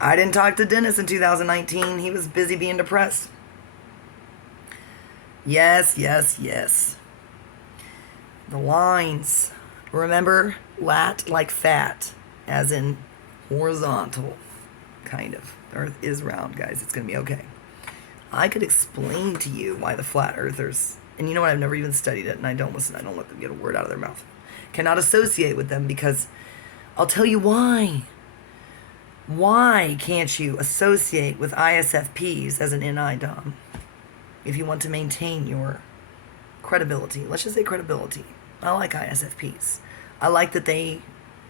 I didn't talk to Dennis in 2019. He was busy being depressed. Yes, yes, yes. The lines. Remember, lat like fat, as in horizontal, kind of. The earth is round, guys. It's going to be okay. I could explain to you why the flat earthers, and you know what, I've never even studied it, and I don't listen, I don't let them get a word out of their mouth, cannot associate with them, because I'll tell you why. Why can't you associate with ISFPs as an NI-DOM if you want to maintain your credibility? Let's just say credibility. I like ISFPs. I like that they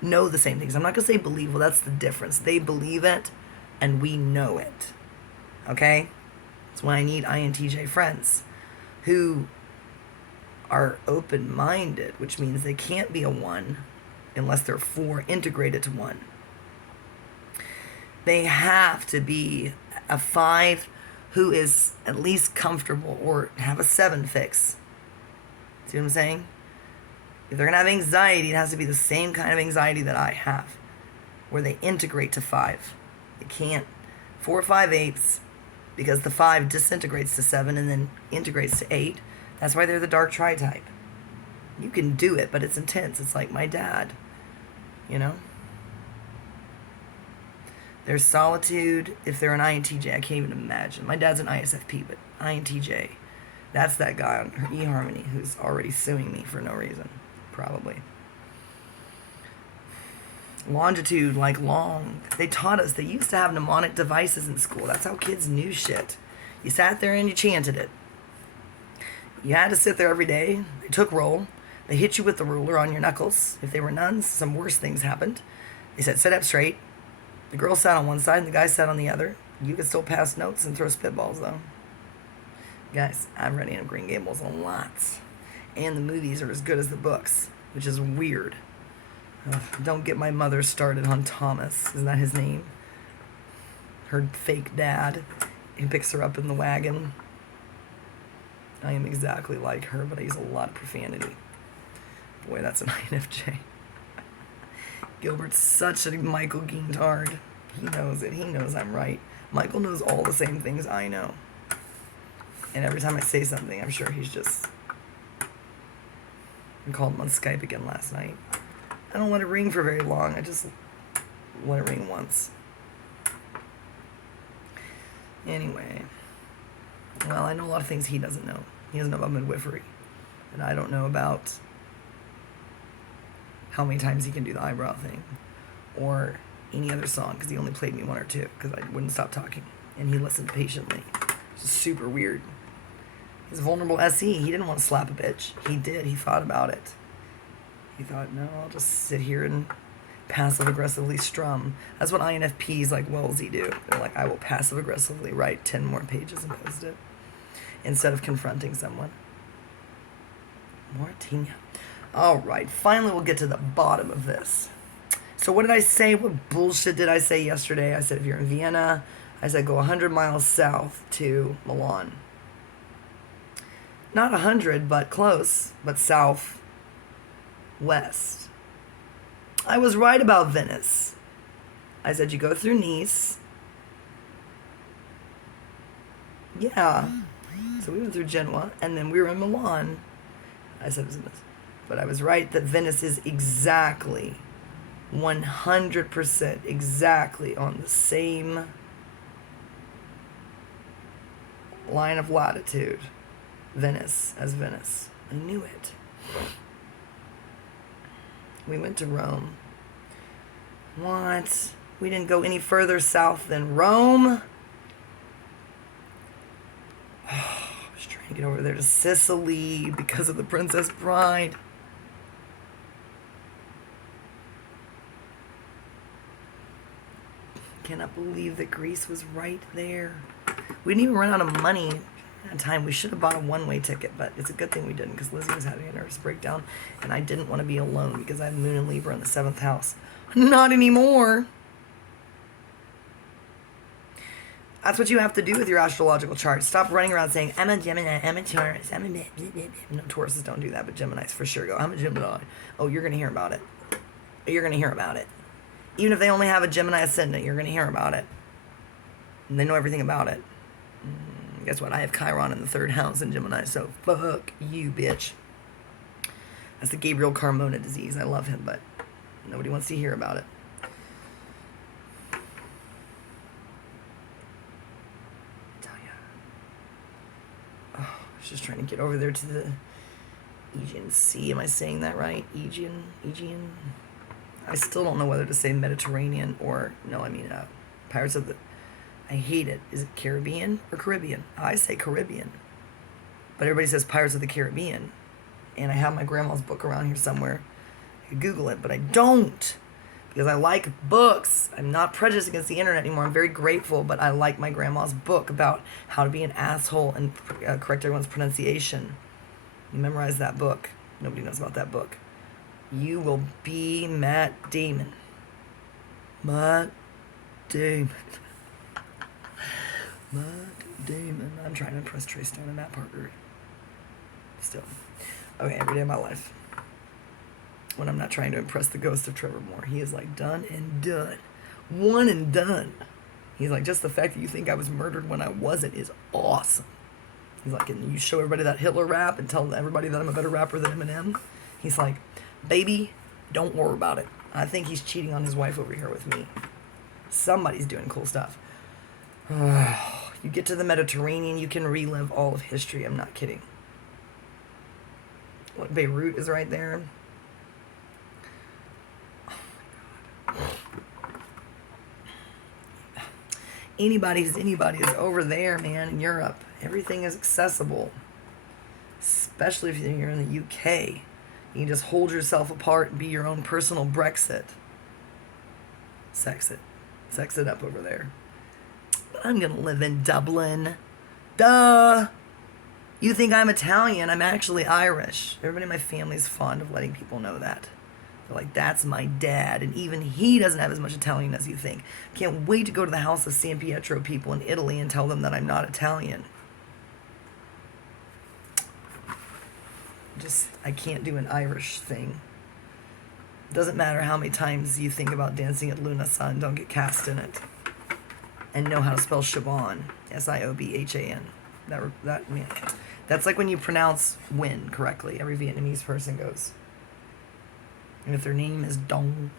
know the same things. I'm not going to say believe. Well, that's the difference. They believe it, and we know it. Okay? That's why I need INTJ friends who are open-minded, which means they can't be a 1 unless they're 4 integrated to 1. They have to be a 5 who is at least comfortable, or have a 7 fix. See what I'm saying? If they're going to have anxiety, it has to be the same kind of anxiety that I have, where they integrate to 5. They can't 4, 5, 8s, because the 5 disintegrates to 7 and then integrates to 8. That's why they're the dark tri-type. You can do it, but it's intense. It's like my dad, you know? There's solitude. If they're an INTJ, I can't even imagine. My dad's an ISFP, but INTJ, that's that guy on eHarmony who's already suing me for no reason, probably. Longitude, like long. They taught us, they used to have mnemonic devices in school. That's how kids knew shit. You sat there and you chanted it. You had to sit there every day. They took roll. They hit you with the ruler on your knuckles. If they were nuns, some worse things happened. They said, sit up straight. The girl sat on one side and the guy sat on the other. You could still pass notes and throw spitballs, though. Guys, I've read Anne of Green Gables a lot. And the movies are as good as the books, which is weird. Ugh, don't get my mother started on Thomas. Isn't that his name? Her fake dad. He picks her up in the wagon. I am exactly like her, but I use a lot of profanity. Boy, that's an INFJ. Gilbert's such a Michael Geentard. He knows it. He knows I'm right. Michael knows all the same things I know. And every time I say something, I'm sure he's just... I called him on Skype again last night. I don't let it ring for very long. I just let it ring once. Anyway. Well, I know a lot of things he doesn't know. He doesn't know about midwifery. And I don't know about how many times he can do the eyebrow thing. Or any other song, because he only played me 1 or 2, because I wouldn't stop talking. And he listened patiently. It's super weird. He's vulnerable SE. He didn't want to slap a bitch. He did. He thought about it. He thought, no, I'll just sit here and passive-aggressively strum. That's what INFPs like Wellesley do. They're like, I will passive-aggressively write 10 more pages and post it, instead of confronting someone. Martina. All right, finally we'll get to the bottom of this. So what did I say? What bullshit did I say yesterday? I said if you're in Vienna, I said go 100 miles south to Milan. Not 100, but close, but south west. I was right about Venice. I said you go through Nice. Yeah. So we went through Genoa, and then we were in Milan. I said it was Venice. But I was right that Venice is exactly, 100% exactly on the same line of latitude, Venice, as Venice. I knew it. We went to Rome. What? We didn't go any further south than Rome? I was trying to get over there to Sicily because of the Princess Bride. Cannot believe that Greece was right there. We didn't even run out of money at time. We should have bought a one-way ticket, but it's a good thing we didn't, because Lizzie was having a nervous breakdown, and I didn't want to be alone because I have Moon and Libra in the 7th house. Not anymore. That's what you have to do with your astrological chart. Stop running around saying, I'm a Gemini, I'm a Taurus, I'm a... No, Tauruses don't do that, but Geminis for sure go, I'm a Gemini. Oh, you're going to hear about it. You're going to hear about it. Even if they only have a Gemini ascendant, you're going to hear about it. And they know everything about it. Guess what? I have Chiron in the 3rd house in Gemini, so fuck you, bitch. That's the Gabriel Carmona disease. I love him, but nobody wants to hear about it. Oh, I was just trying to get over there to the Aegean Sea. Am I saying that right? Aegean? I still don't know whether to say Mediterranean or, no, I mean, Pirates of the... I hate it. Is it Caribbean or Caribbean? I say Caribbean. But everybody says Pirates of the Caribbean. And I have my grandma's book around here somewhere. I could Google it, but I don't. Because I like books. I'm not prejudiced against the internet anymore. I'm very grateful, but I like my grandma's book about how to be an asshole and correct everyone's pronunciation. You memorize that book. Nobody knows about that book. You will be Matt Damon. Matt Damon. Matt Damon. I'm trying to impress Trey Stone and Matt Parker. Still. Okay, every day of my life. When I'm not trying to impress the ghost of Trevor Moore. He is like done and done. One and done. He's like, just the fact that you think I was murdered when I wasn't is awesome. He's like, and you show everybody that Hitler rap and tell everybody that I'm a better rapper than Eminem. He's like, baby, don't worry about it. I think he's cheating on his wife over here with me. Somebody's doing cool stuff. You get to the Mediterranean, you can relive all of history. I'm not kidding. What, Beirut is right there. Oh my God. Anybody is over there, man, in Europe. Everything is accessible. Especially if you're in the UK. You can just hold yourself apart and be your own personal Brexit. Sex it up over there. But I'm going to live in Dublin. Duh! You think I'm Italian. I'm actually Irish. Everybody in my family is fond of letting people know that. They're like, that's my dad. And even he doesn't have as much Italian as you think. Can't wait to go to the House of San Pietro people in Italy and tell them that I'm not Italian. I can't do an Irish thing. Doesn't matter how many times you think about dancing at Luna Sun, don't get cast in it. And know how to spell Siobhan. Siobhan. Man. That's like when you pronounce win correctly. Every Vietnamese person goes. And if their name is Dong,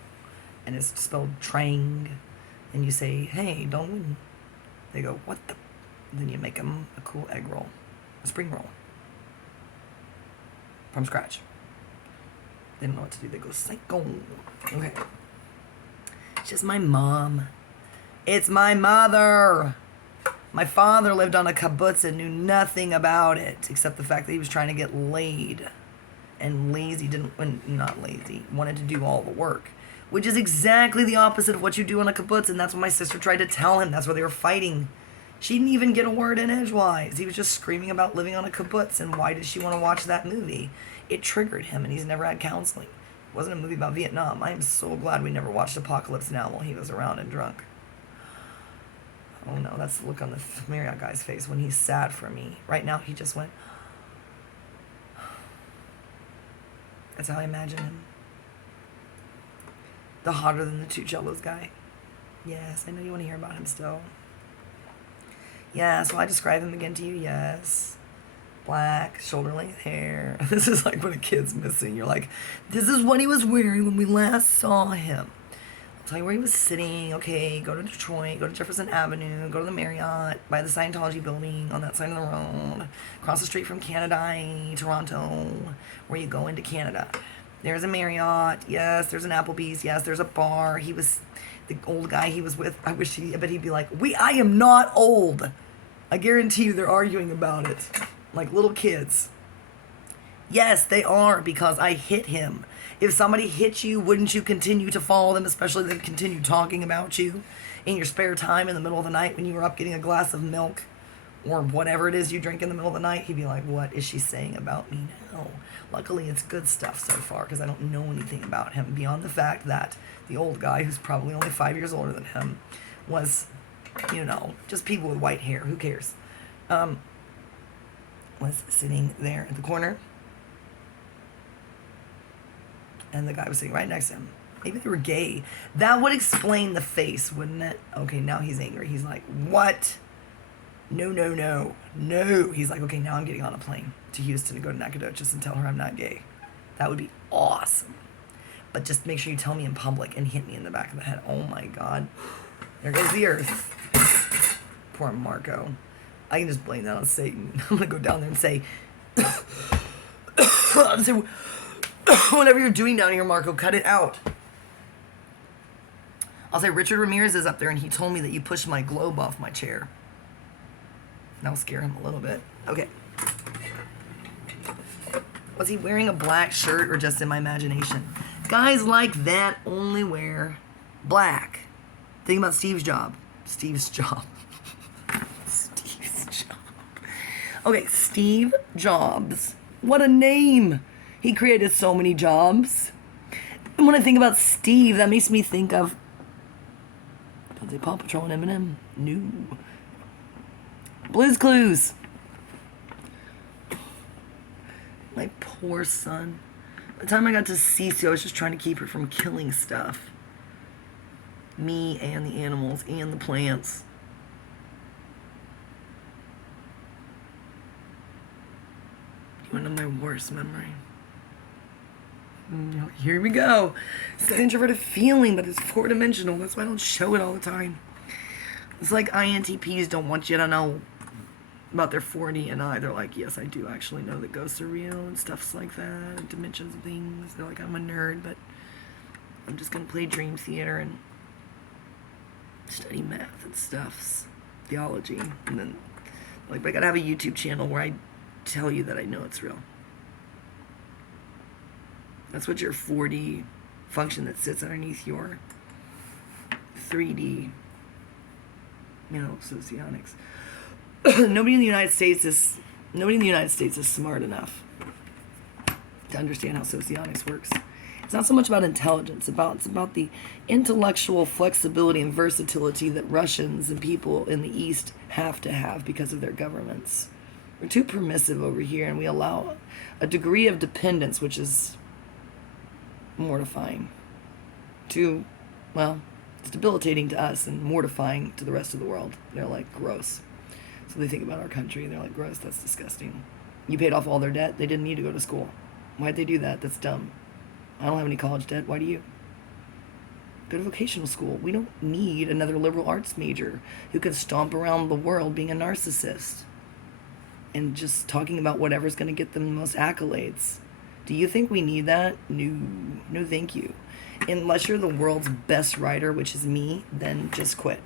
and it's spelled Trang, and you say, hey, Dong, they go, what the? Then you make them a cool egg roll. A spring roll. From scratch. They don't know what to do. They go, psycho. Okay. It's just my mom. It's my mother. My father lived on a kibbutz and knew nothing about it, except the fact that he was trying to get laid. And wanted to do all the work. Which is exactly the opposite of what you do on a kibbutz, and that's what my sister tried to tell him. That's why they were fighting. She didn't even get a word in edgewise. He was just screaming about living on a kibbutz, and why did she want to watch that movie? It triggered him, and he's never had counseling. It wasn't a movie about Vietnam. I am so glad we never watched Apocalypse Now while he was around and drunk. Oh no, that's the look on the Marriott guy's face when he's sad for me. Right now, he just went... That's how I imagine him. The hotter than the two cellos guy. Yes, I know you want to hear about him still. Yes, will I describe him again to you? Yes. Black, shoulder-length hair. This is like when a kid's missing. You're like, this is what he was wearing when we last saw him. I'll tell you where he was sitting. Okay, go to Detroit, go to Jefferson Avenue, go to the Marriott, by the Scientology building on that side of the road, across the street from Canada, Toronto, where you go into Canada. There's a Marriott. Yes, there's an Applebee's. Yes, there's a bar. He was... The old guy he was with, I bet he'd be like, I am not old. I guarantee you they're arguing about it. Like little kids. Yes, they are, because I hit him. If somebody hit you, wouldn't you continue to follow them, especially if they continue talking about you in your spare time in the middle of the night when you were up getting a glass of milk or whatever it is you drink in the middle of the night? He'd be like, what is she saying about me now? Luckily, it's good stuff so far because I don't know anything about him beyond the fact that the old guy, who's probably only 5 years older than him, was, just people with white hair. Who cares? Was sitting there at the corner. And the guy was sitting right next to him. Maybe they were gay. That would explain the face, wouldn't it? Okay, now he's angry. He's like, what? No, no, no, no. He's like, okay, now I'm getting on a plane to Houston to go to Nacogdoches and tell her I'm not gay. That would be awesome. But just make sure you tell me in public and hit me in the back of the head. Oh my God. There goes the earth. Poor Marco. I can just blame that on Satan. I'm going to go down there and say, whatever you're doing down here, Marco, cut it out. I'll say Richard Ramirez is up there and he told me that you pushed my globe off my chair. That'll scare him a little bit. Okay. Was he wearing a black shirt or just in my imagination? Guys like that only wear black. Think about Steve's job. Steve's job. Steve's job. Okay, Steve Jobs. What a name. He created so many jobs. And when I think about Steve, that makes me think of Dante Paw Patrol and Eminem. No. Blue's Clues. My poor son. By the time I got to Cece, I was just trying to keep her from killing stuff. Me and the animals and the plants. You want to know my worst memory? Here we go. It's an introverted feeling, but it's four-dimensional. That's why I don't show it all the time. It's like INTPs don't want you to know about their 4D and I. They're like, yes, I do actually know that ghosts are real and stuffs like that, and dimensions and things. They're like, I'm a nerd, but I'm just going to play dream theater and study math and stuffs, theology. And then, like, but I got to have a YouTube channel where I tell you that I know it's real. That's what your 4D function that sits underneath your 3D, socionics. Nobody in the United States is smart enough to understand how socionics works. It's not so much about intelligence. It's about the intellectual flexibility and versatility that Russians and people in the East have to have because of their governments. We're too permissive over here, and we allow a degree of dependence, which is mortifying it's debilitating to us and mortifying to the rest of the world. They're like, gross. So they think about our country, they're like, gross, that's disgusting. You paid off all their debt, they didn't need to go to school. Why'd they do that? That's dumb. I don't have any college debt, why do you? Go to vocational school. We don't need another liberal arts major who can stomp around the world being a narcissist and just talking about whatever's going to get them the most accolades. Do you think we need that? No, thank you. Unless you're the world's best writer, which is me, then just quit.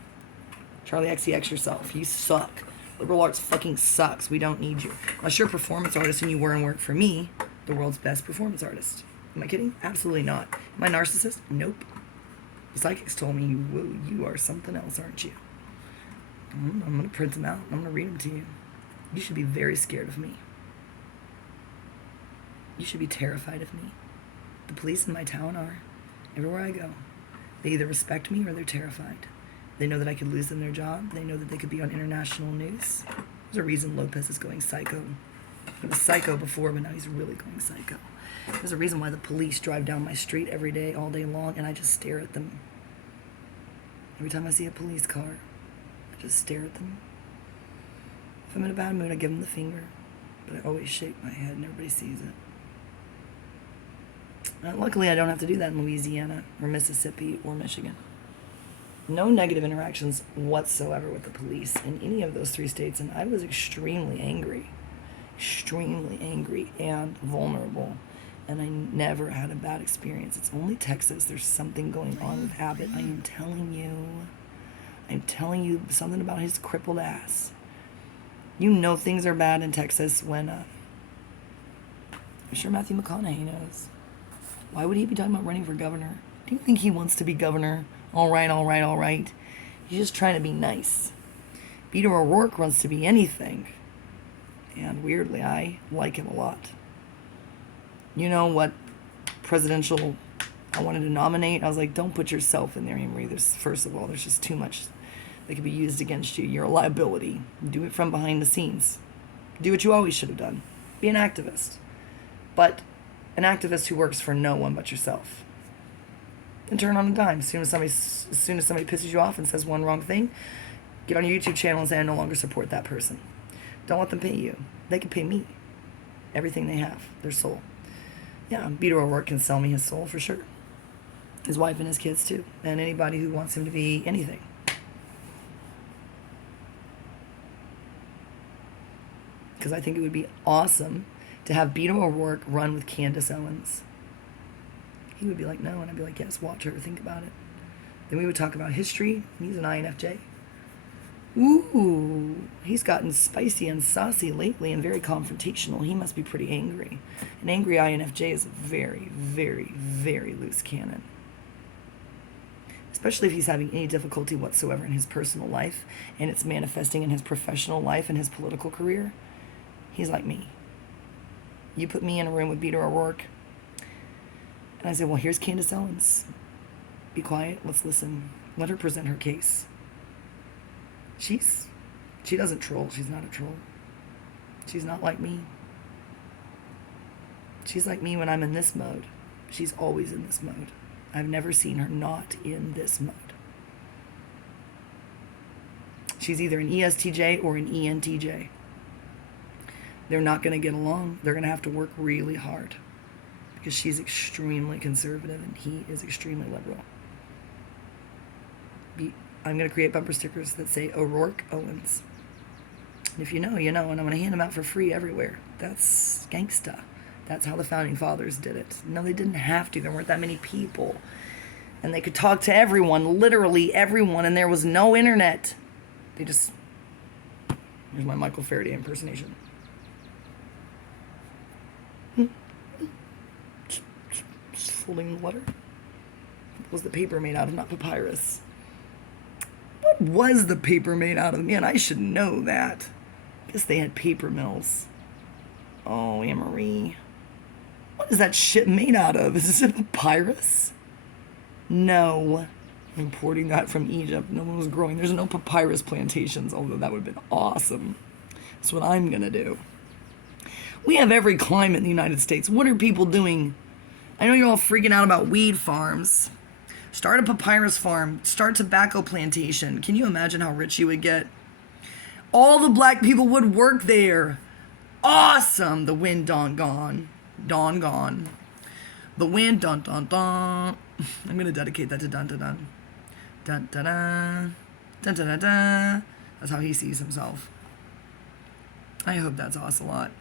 Charlie XCX yourself. You suck. Liberal arts fucking sucks. We don't need you. Unless you're a performance artist and you work for me, the world's best performance artist. Am I kidding? Absolutely not. Am I a narcissist? Nope. The psychics told me, you are something else, aren't you? I'm going to print them out. I'm going to read them to you. You should be very scared of me. You should be terrified of me. The police in my town are. Everywhere I go. They either respect me or they're terrified. They know that I could lose them their job. They know that they could be on international news. There's a reason Lopez is going psycho. He was psycho before, but now he's really going psycho. There's a reason why the police drive down my street every day, all day long, and I just stare at them. Every time I see a police car, I just stare at them. If I'm in a bad mood, I give them the finger, but I always shake my head and everybody sees it. Luckily, I don't have to do that in Louisiana or Mississippi or Michigan. No negative interactions whatsoever with the police in any of those three states, and I was extremely angry and vulnerable, and I never had a bad experience. It's only Texas. There's something going on with Abbott. I'm telling you something about his crippled ass. You know things are bad in Texas when, I'm sure Matthew McConaughey knows. Why would he be talking about running for governor? Do you think he wants to be governor? All right. He's just trying to be nice. Beto O'Rourke wants to be anything. And weirdly, I like him a lot. You know what presidential I wanted to nominate? I was like, don't put yourself in there, Amory. First of all, there's just too much that could be used against you. You're a liability. Do it from behind the scenes. Do what you always should have done. Be an activist. But an activist who works for no one but yourself. Then turn on a dime. As soon as somebody pisses you off and says one wrong thing, get on your YouTube channel and say, I no longer support that person. Don't let them pay you. They can pay me everything they have, their soul. Yeah, Beto O'Rourke can sell me his soul for sure. His wife and his kids too. And anybody who wants him to be anything. Because I think it would be awesome to have Beto O'Rourke run with Candace Owens. He would be like, no, and I'd be like, yes, watch her, think about it. Then we would talk about history. He's an INFJ. Ooh, he's gotten spicy and saucy lately and very confrontational. He must be pretty angry. An angry INFJ is a very, very, very loose cannon. Especially if he's having any difficulty whatsoever in his personal life and it's manifesting in his professional life and his political career. He's like me. You put me in a room with Beto O'Rourke and I say, well, here's Candace Owens. Be quiet, let's listen. Let her present her case. She doesn't troll. She's not a troll. She's not like me. She's like me when I'm in this mode. She's always in this mode. I've never seen her not in this mode. She's either an ESTJ or an ENTJ. They're not going to get along. They're going to have to work really hard because she's extremely conservative and he is extremely liberal. I'm going to create bumper stickers that say O'Rourke Owens. And if you know, you know, and I'm going to hand them out for free everywhere. That's gangsta. That's how the Founding Fathers did it. No, they didn't have to. There weren't that many people. And they could talk to everyone, literally everyone, and there was no internet. They just... Here's my Michael Faraday impersonation. Just folding the letter. What was the paper made out of? Not papyrus. What was the paper made out of? Man, I should know that. I guess they had paper mills. Oh, Anne-Marie. What is that shit made out of? Is it papyrus? No. I'm importing that from Egypt. No one was growing. There's no papyrus plantations, although that would have been awesome. That's what I'm going to do. We have every climate in the United States. What are people doing? I know you're all freaking out about weed farms. Start a papyrus farm. Start tobacco plantation. Can you imagine how rich you would get? All the black people would work there. Awesome. The wind dawn gone. Dawn gone. The wind dun dun dun. I'm going to dedicate that to dun dun dun. Dun dun dun. Dun dun dun dun. That's how he sees himself. I hope that's Ocelot.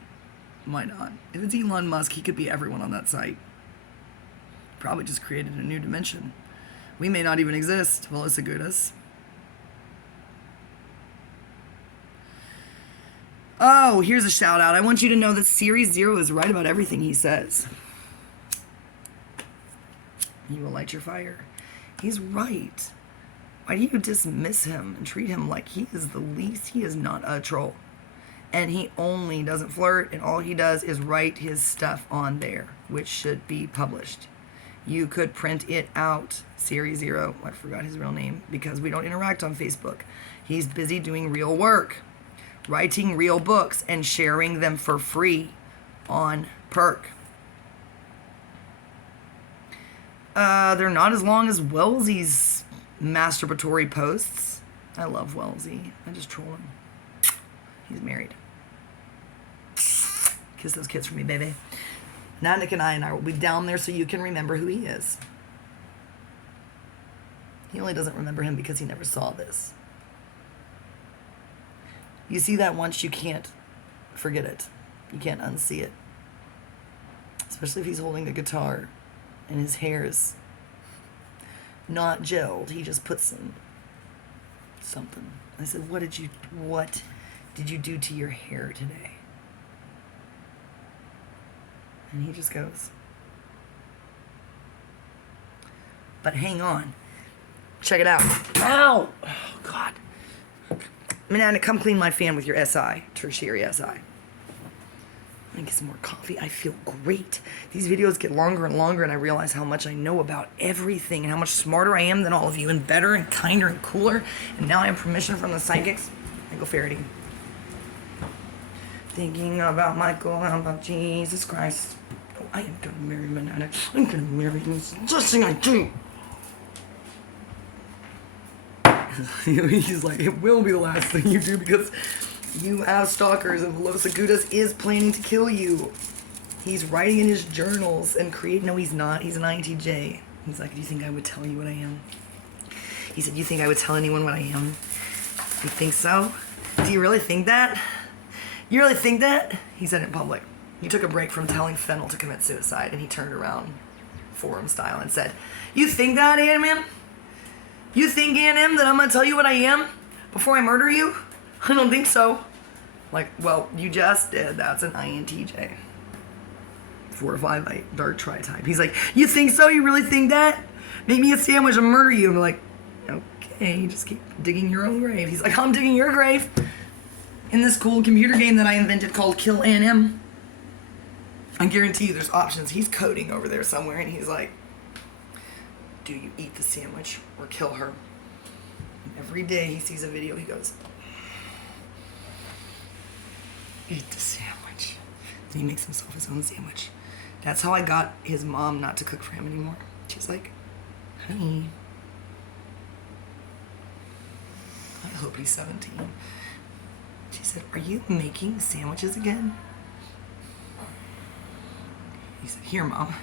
Why not? If it's Elon Musk, he could be everyone on that site. Probably just created a new dimension. We may not even exist. Melissa Gudis. Oh, here's a shout out. I want you to know that Series 0 is right about everything he says. He will light your fire. He's right. Why do you dismiss him and treat him like he is the least? He is not a troll. And he only doesn't flirt, and all he does is write his stuff on there, which should be published. You could print it out. Series 0. I forgot his real name because we don't interact on Facebook. He's busy doing real work, writing real books, and sharing them for free on Perk. They're not as long as Wellesley's masturbatory posts. I love Wellesley. I just troll him. He's married. Kiss those kids for me, baby. Nanik and I will be down there so you can remember who he is. He only doesn't remember him because he never saw this. You see that once, you can't forget it. You can't unsee it. Especially if he's holding a guitar and his hair is not gelled. He just puts something. I said, what did you do to your hair today? And he just goes. But hang on. Check it out. Ow! Oh, God. Manana, come clean my fan with your SI, tertiary SI. I'm gonna get some more coffee. I feel great. These videos get longer and longer, and I realize how much I know about everything and how much smarter I am than all of you, and better and kinder and cooler. And now I have permission from the psychics. Michael Faraday. Thinking about Michael, how about Jesus Christ? Oh, I am gonna marry Manana. I'm gonna marry him. It's the first thing I do. He's like, it will be the last thing you do because you have stalkers and Los Agudas is planning to kill you. He's writing in his journals and creating. No, he's not. He's an INTJ. He's like, do you think I would tell you what I am? He said, you think I would tell anyone what I am? You think so? Do you really think that? You really think that? He said it in public. He took a break from telling Fennel to commit suicide and he turned around forum style and said, you think that, A&M? You think, A&M, that I'm going to tell you what I am before I murder you? I don't think so. Like, well, you just did. That's an INTJ. 4 or 5, like, dark tri-type. He's like, you think so? You really think that? Make me a sandwich and murder you. And I'm like, okay, just keep digging your own grave. He's like, I'm digging your grave. In this cool computer game that I invented called Kill A&M. I guarantee you there's options. He's coding over there somewhere and he's like, do you eat the sandwich or kill her? And every day he sees a video, he goes, eat the sandwich. And he makes himself his own sandwich. That's how I got his mom not to cook for him anymore. She's like, honey, I hope he's 17. She said, are you making sandwiches again? He said, here, Mom,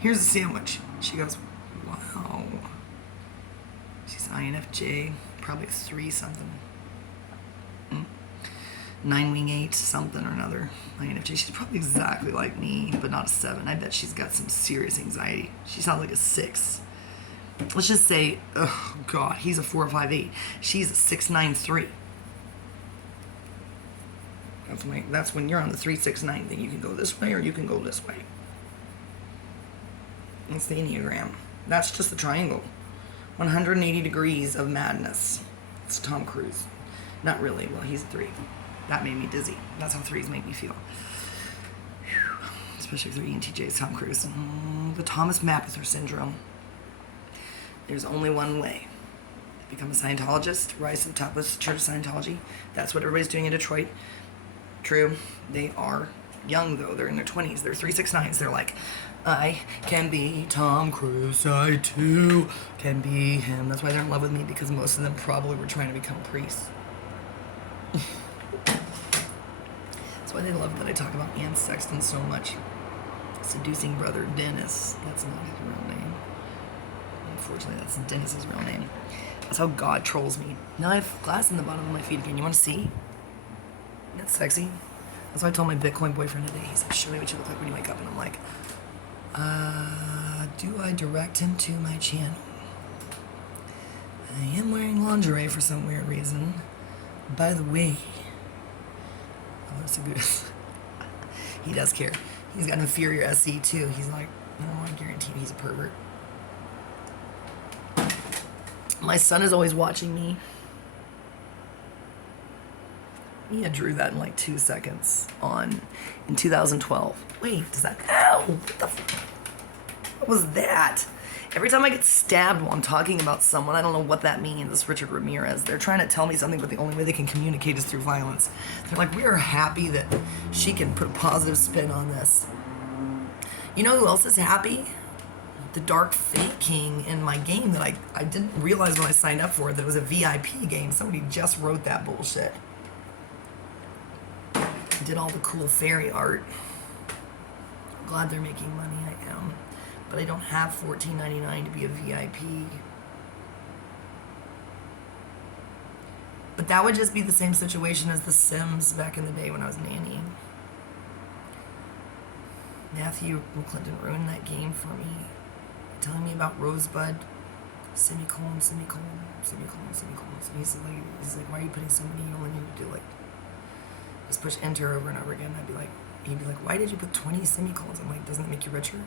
here's a sandwich. She goes, wow. She's INFJ, probably a 3 something. 9 wing 8 something or another. INFJ, she's probably exactly like me, but not a 7. I bet she's got some serious anxiety. She sounds like a 6. Let's just say, oh God, he's a 458. She's a 693. That's when you're on the 369 thing. You can go this way or you can go this way. It's the Enneagram. That's just the triangle. 180 degrees of madness. It's Tom Cruise. Not really. Well, he's a 3. That made me dizzy. That's how 3s make me feel. Whew. Especially 3 ENTJs, Tom Cruise. The Thomas Mapother syndrome. There's only one way. Become a Scientologist, rise to the top of the Church of Scientology. That's what everybody's doing in Detroit. True. They are young, though. They're in their 20s. They're 369s. They're like, I can be Tom Cruise. I, too, can be him. That's why they're in love with me, because most of them probably were trying to become priests. That's why they love that I talk about Ann Sexton so much. Seducing brother Dennis. That's not his real name. Unfortunately, that's Dennis's real name. That's how God trolls me. Now I have glass in the bottom of my feet again. You want to see? That's sexy. That's what I told my Bitcoin boyfriend today. He's like, show me what you look like when you wake up. And I'm like, do I direct him to my channel? I am wearing lingerie for some weird reason. By the way, oh, that's a good. He does care. He's got an inferior SE too. He's like, no, I guarantee you he's a pervert. My son is always watching me. Mia drew that in like 2 seconds in 2012. Wait, does that, ow, what was that? Every time I get stabbed while I'm talking about someone, I don't know what that means. This Richard Ramirez, they're trying to tell me something, but the only way they can communicate is through violence. They're like, we are happy that she can put a positive spin on this. You know who else is happy? The Dark Fate King in my game that I didn't realize when I signed up for it that it was a VIP game. Somebody just wrote that bullshit. Did all the cool fairy art. Glad they're making money, I am. But I don't have $14.99 to be a VIP. But that would just be the same situation as The Sims back in the day when I was nannying. Matthew Clinton ruined that game for me. Telling me about Rosebud, semicolon, semicolon, semicolon, semicolon. So he's like, why are you putting so many? You only need to do like, just push enter over and over again. He'd be like, why did you put 20 semicolons? I'm like, doesn't it make you richer?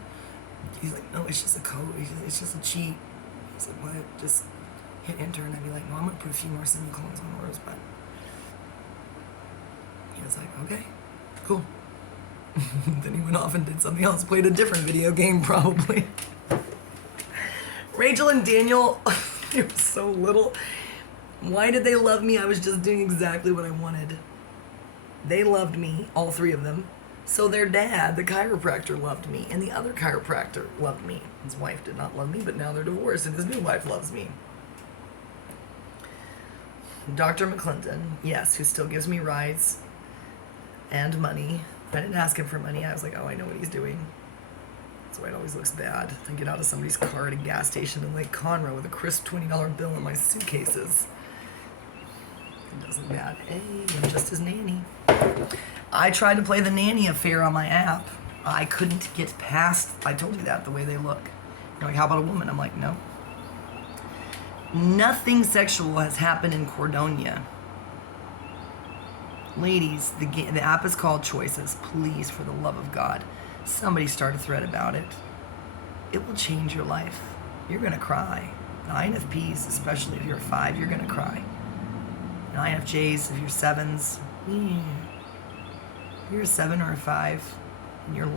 He's like, no, it's just a code. It's just a cheat. He's like, what? Just hit enter. And I'd be like, no, I'm going to put a few more semicolons on Rosebud. He was like, okay, cool. Then he went off and did something else. Played a different video game, probably. Rachel and Daniel, they were so little. Why did they love me? I was just doing exactly what I wanted. They loved me, all 3 of them. So their dad, the chiropractor, loved me, and the other chiropractor loved me. His wife did not love me, but now they're divorced, and his new wife loves me. Dr. McClendon, yes, who still gives me rides and money. I didn't ask him for money. I was like, oh, I know what he's doing. That's why it always looks bad. I get out of somebody's car at a gas station in Lake Conroe with a crisp $20 bill in my suitcases. It doesn't matter. Hey, I'm just his nanny. I tried to play the nanny affair on my app. I couldn't get past, I told you that, the way they look. You're like, how about a woman? I'm like, no. Nothing sexual has happened in Cordonia. Ladies, the app is called Choices. Please, for the love of God, somebody start a thread about it. It will change your life. You're going to cry. INFPs, especially if you're a 5, you're going to cry. INFJs, if you're 7s, you're a 7 or a 5, and you're